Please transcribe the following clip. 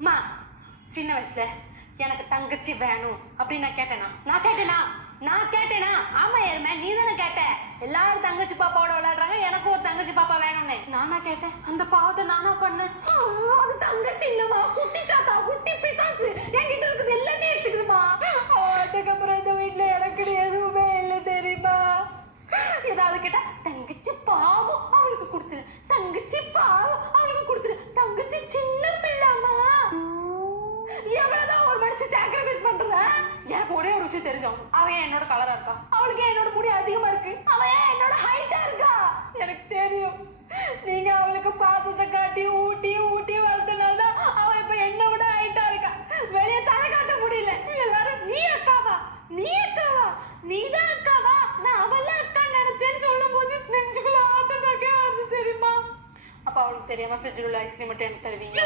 அம்மா சின்ன வயசுல எனக்கு தங்கச்சி வேணும் அப்படின்னு நான் கேட்டேனா ஆமா ஏறுமே நீ தானே கேட்ட எல்லாரும் தங்கச்சி பாப்பாவோட விளையாடுறாங்க எனக்கு ஒரு தங்கச்சி பாப்பா வேணும்னு நானா கேட்டேன் அந்த பாவத்தை நானா பண்ணேன் அது தங்கச்சி இல்லம்மா குட்டி சாத்தா குட்டி பிசாசு என்கிட்ட இருக்குது எல்லாத்தையும் எடுத்துக்குதுமா அதுக்கப்புறம் இந்த வீட்டுல எனக்கு எதுவுமே இல்லை தெரியுமா ஏதாவது கேட்டா தங்கச்சி பாவம் அவளுக்கு கொடுத்துரு தங்கச்சி பாவம் அவளுக்கு கொடுத்துரு தங்கச்சி சின்ன பிள்ளைமா எவ்வளவுதான் ஒரு மனுஷன் சாக்ரிஃபைஸ் பண்றத எனக்கு ஒரே ஒரு விஷயம் தெரிஞ்சோம் அவன் என்னோட கலரா இருக்கா அவளுக்கு என்னோட முடி அதிகமா இருக்கு அவன் என்னோட ஹைட்டா இருக்கா எனக்கு தெரியும் நீங்க அவளுக்கு பாசத்தை காட்டி ஊட்டி ஊட்டி வளர்த்தனால அவன் இப்ப என்ன விட ஹைட்டா இருக்கா வெளியே தலை காட்ட முடியல எல்லாரும் நீ அக்காவா நீதான் அக்காவா நான் அவள அக்கா நினைச்சேன்னு சொல்லும் போது நெஞ்சுக்குள்ள ஆட்டோட்டாக்கே வருது தெரியுமா அப்ப அவளுக்கு தெரியாம ஃப்ரிட்ஜில் உள்ள ஐஸ்கிரீம் மட்டும் எனக்கு தருவீங்க